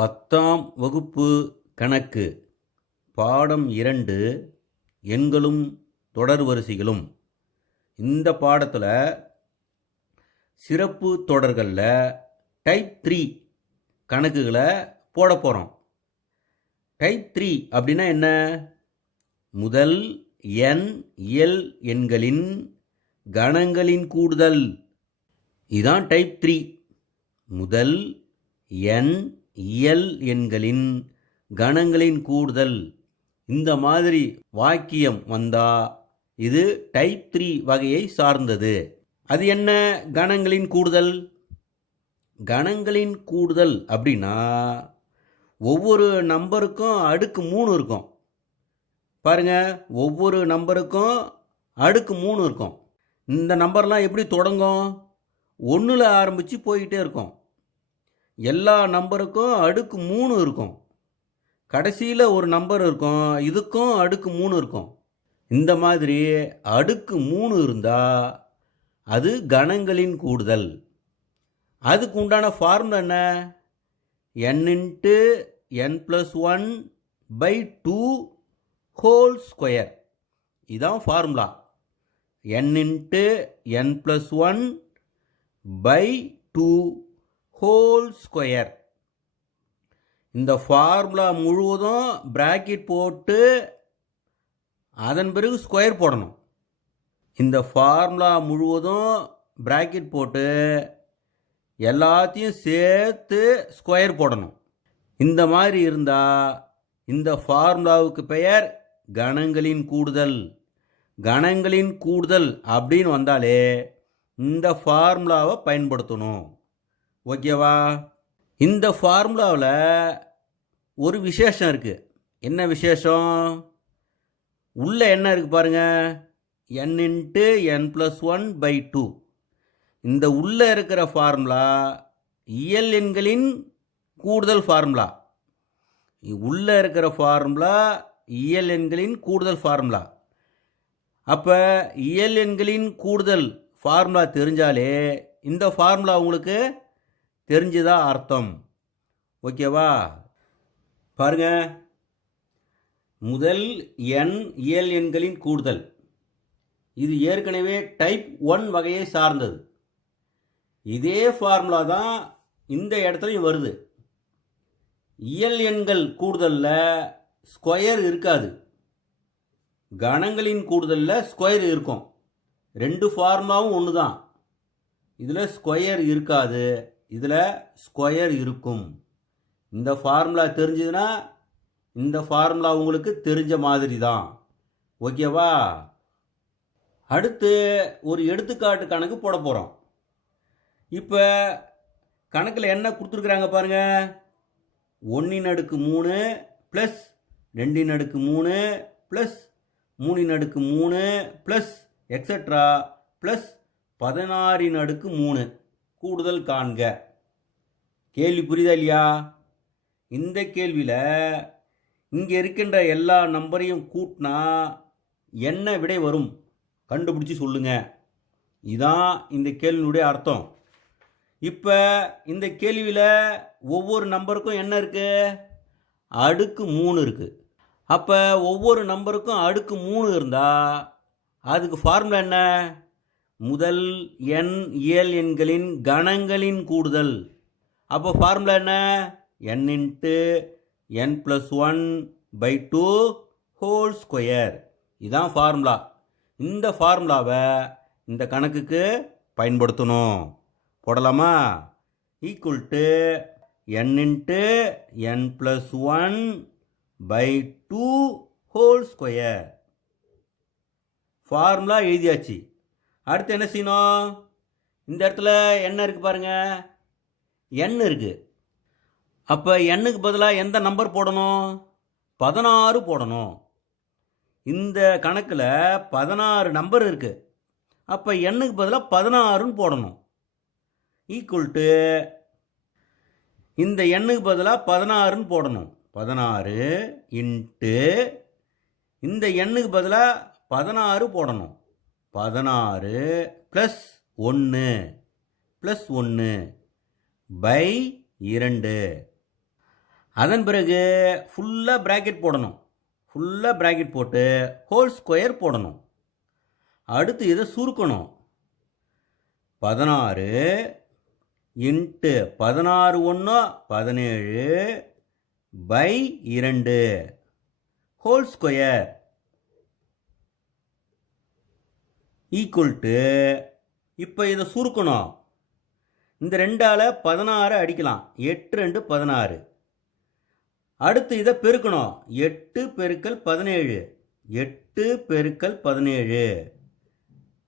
பத்தாம் வகுப்பு கணக்கு பாடம் இரண்டு எண்களும் தொடர் வரிசைகளும். இந்த பாடத்தில் சிறப்பு தொடர்களில் டைப் த்ரீ கணக்குகளை போட போகிறோம் டைப் த்ரீ அப்படின்னா என்ன? முதல் எண் இயல் எண்களின் கணங்களின் கூடுதல். இதான் டைப் த்ரீ முதல் எண் இயல் எண்களின் கணங்களின் கூடுதல். இந்த மாதிரி வாக்கியம் வந்தா இது டைப் த்ரீ வகையை சார்ந்தது. அது என்ன கணங்களின் கூடுதல்? கணங்களின் கூடுதல் அப்படின்னா ஒவ்வொரு நம்பருக்கும் அடுக்கு மூணு இருக்கும். பாருங்க ஒவ்வொரு நம்பருக்கும் அடுக்கு மூணு இருக்கும். இந்த நம்பர்லாம் எப்படி தொடங்கும்? ஒன்றில் ஆரம்பித்து போய்கிட்டே இருக்கும். எல்லா நம்பருக்கும் அடுக்கு மூணு இருக்கும். கடைசியில் ஒரு நம்பர் இருக்கும் இதுக்கும் அடுக்கு மூணு இருக்கும். இந்த மாதிரி அடுக்கு மூணு இருந்தால் அது கணங்களின் கூடுதல். அதுக்கு உண்டான ஃபார்முலா என்ன? N into N plus one by two whole square இதான் formula N into N plus one by two whole square இந்த ஃபார்முலா முழுவதும் ப்ராக்கெட் போட்டு அதன் பிறகு ஸ்கொயர் போடணும். இந்த ஃபார்முலா முழுவதும் ப்ராக்கெட் போட்டு எல்லாத்தையும் சேர்த்து ஸ்கொயர் போடணும். இந்த மாதிரி இருந்தால் இந்த ஃபார்முலாவுக்கு பெயர் கணங்களின் கூடுதல். கணங்களின் கூடுதல் அப்படின்னு வந்தாலே இந்த ஃபார்முலாவை பயன்படுத்தணும். ஓகேவா? இந்த ஃபார்முலாவில் ஒரு விசேஷம் இருக்குது என்ன விசேஷம்? உள்ள என்ன இருக்குது பாருங்கள் N into N plus one by two இந்த உள்ளே இருக்கிற ஃபார்முலா இயல் எண்களின் கூடுதல் ஃபார்முலா. உள்ளே இருக்கிற ஃபார்முலா இயல் எண்களின் கூடுதல் ஃபார்முலா. அப்போ இயல் எண்களின் கூடுதல் ஃபார்முலா தெரிஞ்சாலே இந்த ஃபார்முலா உங்களுக்கு தெரிஞ்சுதா அர்த்தம்? ஓகேவா? பாருங்க. முதல் எண் இயல் எண்களின் கூடுதல். இது ஏற்கனவே டைப் ஒன் வகையை சார்ந்தது. இதே ஃபார்முலா தான் இந்த இடத்துலையும் வருது. இயல் எண்கள் கூடுதலில் ஸ்கொயர் இருக்காது. கணங்களின் கூடுதலில் ஸ்கொயர் இருக்கும். ரெண்டு ஃபார்முலாவும் ஒன்று தான் இதில் ஸ்கொயர் இருக்காது. இதில் ஸ்கொயர் இருக்கும். இந்த ஃபார்முலா தெரிஞ்சதுன்னா இந்த ஃபார்முலா உங்களுக்கு தெரிஞ்ச மாதிரி தான் ஓகேவா அடுத்து ஒரு எடுத்துக்காட்டு கணக்கு போட போகிறோம் இப்போ கணக்கில் என்ன கொடுத்துருக்குறாங்க பாருங்கள் ஒன்றின் அடுக்கு மூணு ப்ளஸ் ரெண்டின் அடுக்கு மூணு ப்ளஸ் மூணின் அடுக்கு மூணு ப்ளஸ் எக்ஸட்ரா ப்ளஸ் பதினாறின் அடுக்கு மூணு. கூடுதல் காண்க. கேள்வி புரியுதா இல்லையா? இந்த கேள்வியில் இங்கே இருக்கின்ற எல்லா நம்பரையும் கூட்டினா என்ன விடை வரும்? கண்டுபிடிச்சி சொல்லுங்க. இதான் இந்த கேள்வியினுடைய அர்த்தம். இப்போ இந்த கேள்வியில் ஒவ்வொரு நம்பருக்கும் என்ன இருக்குது அடுக்கு மூணு இருக்குது அப்போ ஒவ்வொரு நம்பருக்கும் அடுக்கு மூணு இருந்தால் அதுக்கு ஃபார்முலா என்ன? முதல் எண் இயல் எண்களின் கணங்களின் கூடுதல். அப்போ ஃபார்முலா என்ன? N into N plus one by two whole square இதுதான் ஃபார்முலா இந்த ஃபார்முலாவை இந்த கணக்குக்கு பயன்படுத்தணும். போடலாமா? Equal to N into N plus one by two whole square formula எழுதியாச்சு. அடுத்து என்ன செய்யணும் இந்த இடத்துல எண்ணெய் இருக்குது பாருங்கள் எண் இருக்குது அப்போ எண்ணுக்கு பதிலாக எந்த நம்பர் போடணும்? பதினாறு போடணும். இந்த கணக்கில் பதினாறு நம்பர் இருக்குது அப்போ எண்ணுக்கு பதிலாக பதினாறுன்னு போடணும். ஈக்குவல் டு இந்த எண்ணுக்கு பதிலாக பதினாறுன்னு போடணும். பதினாறு இன்ட்டு இந்த எண்ணுக்கு பதிலாக பதினாறு போடணும். பதினாறு ப்ளஸ் ஒன்று ப்ளஸ் ஒன்று பை இரண்டு. அதன் பிறகு ஃபுல்லாக ப்ராக்கெட் போடணும். ஃபுல்லாக ப்ராக்கெட் போட்டு ஹோல் ஸ்கொயர் போடணும். அடுத்து இதை சுருக்கணும். பதினாறு இன்ட்டு பதினாறு ஒன்று பதினேழு பை இரண்டு. ஹோல் ஸ்கொயர் ஈக்குவல் டு இப்போ இதை சுருக்கணும். இந்த ரெண்டால் பதினாறு அடிக்கலாம். எட்டு ரெண்டு பதினாறு. அடுத்து இதை பெருக்கணும். எட்டு பெருக்கல் பதினேழு. எட்டு பெருக்கல் பதினேழு.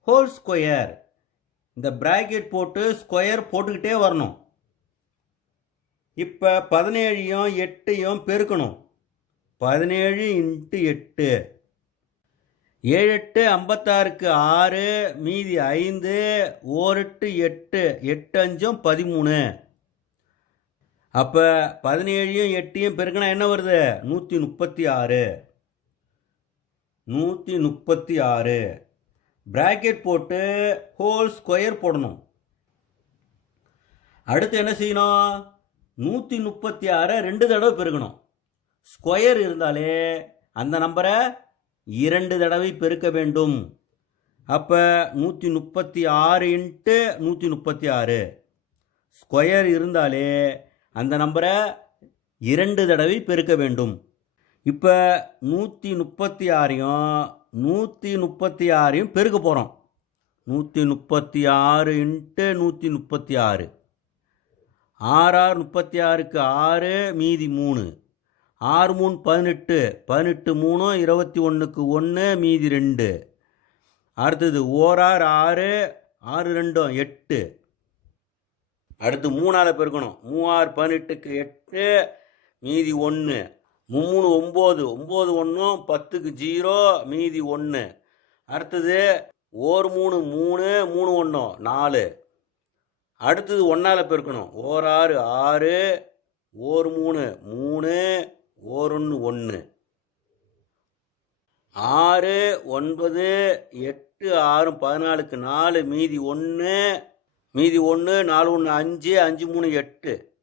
ஹோல் ஸ்கொயர் இந்த ப்ராக்கெட் போட்டு ஸ்கொயர் போட்டுக்கிட்டே வரணும். இப்போ பதினேழையும் எட்டையும் பெருக்கணும். பதினேழு இன்ட்டு எட்டு. ஏழு எட்டு ஐம்பத்தாறுக்கு ஆறு மீதி ஐந்து ஓரெட்டு எட்டு எட்டு அஞ்சும் பதிமூணு. அப்போ பதினேழையும் எட்டையும் பெருக்கினா என்ன வருது? நூற்றி முப்பத்தி ஆறு நூற்றி முப்பத்தி ஆறு ப்ராக்கெட் போட்டு ஹோல் ஸ்கொயர் போடணும். அடுத்து என்ன செய்யணும்? நூற்றி முப்பத்தி ஆறை ரெண்டு தடவை பெருகணும் ஸ்கொயர் இருந்தாலே அந்த நம்பரை இரண்டு தடவை பெருக்க வேண்டும். அப்போ நூற்றி முப்பத்தி ஆறு இன்ட்டு நூற்றி முப்பத்தி ஆறு ஸ்கொயர் இருந்தாலே அந்த நம்பரை இரண்டு தடவை பெருக்க வேண்டும். இப்போ நூற்றி முப்பத்தி ஆறையும் நூற்றி முப்பத்தி ஆறையும் பெருக்க போகிறோம் நூற்றி முப்பத்தி ஆறு இன்ட்டு நூற்றி முப்பத்தி ஆறு ஆறு ஆறு முப்பத்தி ஆறுக்கு ஆறு மீதி மூணு. ஆறு மூணு பதினெட்டு பதினெட்டு மூணு இருபத்தி ஒன்றுக்கு ஒன்று மீதி ரெண்டு. அடுத்தது ஓராறு ஆறு ஆறு ரெண்டும் எட்டு. அடுத்து மூணால் பெருக்கணும். மூவாறு பதினெட்டுக்கு எட்டு மீதி ஒன்று. மூணு ஒம்பது ஒம்பது ஒன்றும் பத்துக்கு ஜீரோ மீதி ஒன்று. அடுத்தது ஓர் மூணு மூணு மூணு ஒன்றும் நாலு. அடுத்தது ஒன்றால் பெருக்கணும். ஓர் ஆறு ஆறு ஓர் மூணு மூணு ஓர் ஒன்று ஒன்று ஆறு ஒன்பது எட்டு ஆறு பதினாலுக்கு நாலு மீதி ஒன்று மீதி ஒன்று நாலு ஒன்று அஞ்சு அஞ்சு மூணு எட்டு.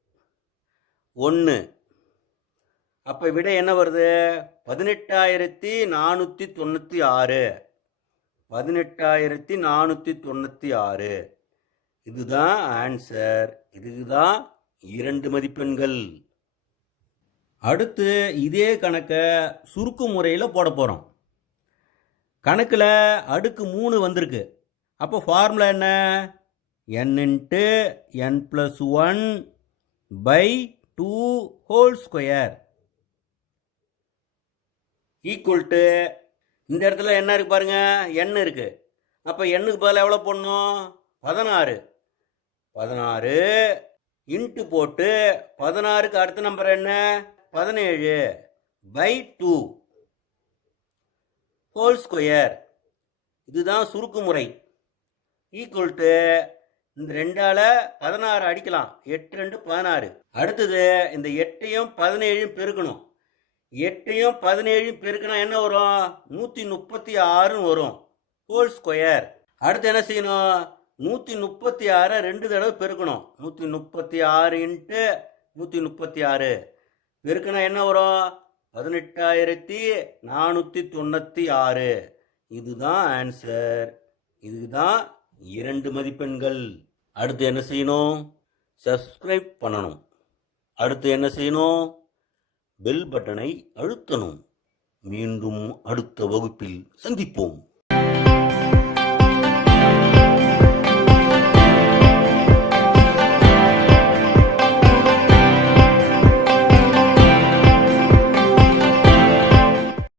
ஒன்று அப்போ விட என்ன வருது? பதினெட்டாயிரத்தி நானூற்றி தொண்ணூற்றி ஆறு. பதினெட்டாயிரத்தி நானூற்றி தொண்ணூற்றி ஆறு. இதுதான் ஆன்சர். இதுதான் இரண்டு மதிப்பெண்கள். அடுத்து இதே கணக்கை சுருக்கு முறையில் போட போகிறோம் கணக்கில் அடுக்கு மூணு வந்திருக்கு. அப்போ ஃபார்முலா என்ன? N into N plus one by two whole square equal to இந்த இடத்துல என்ன இருக்கு பாருங்க? எண் இருக்கு. அப்போ எண்ணுக்கு பதில் எவ்வளோ போடணும்? பதினாறு. பதினாறு இன்ட்டு போட்டு பதினாறுக்கு அடுத்த நம்பர் என்ன? பதினேழு பை டூ ஹோல் ஸ்கொயர் இதுதான் சுருக்கு முறை. ஈக்குவல் டு இந்த ரெண்டால பதினாறு அடிக்கலாம். எட்டு ரெண்டு பதினாறு. அடுத்தது இந்த எட்டையும் பதினேழையும் பெருக்கணும். எட்டையும் பதினேழையும் பெருக்கினா என்ன வரும்? நூற்றி முப்பத்தி ஆறுன்னு வரும். ஹோல் ஸ்கொயர் அடுத்து என்ன செய்யணும்? நூற்றி முப்பத்தி ஆறை ரெண்டு தடவை பெருக்கணும். நூற்றி முப்பத்தி ஆறு இன்ட்டு நூற்றி முப்பத்தி ஆறு பெருக்கினா என்ன வரும்? பதினெட்டாயிரத்தி நானூற்றி தொண்ணூற்றி ஆறு இதுதான் ஆன்சர் இதுதான் இரண்டு மதிப்பெண்கள். அடுத்து என்ன செய்யணும்? சப்ஸ்கிரைப் பண்ணணும். அடுத்து என்ன செய்யணும்? பெல் பட்டனை அழுத்தணும். மீண்டும் அடுத்த வகுப்பில் சந்திப்போம்.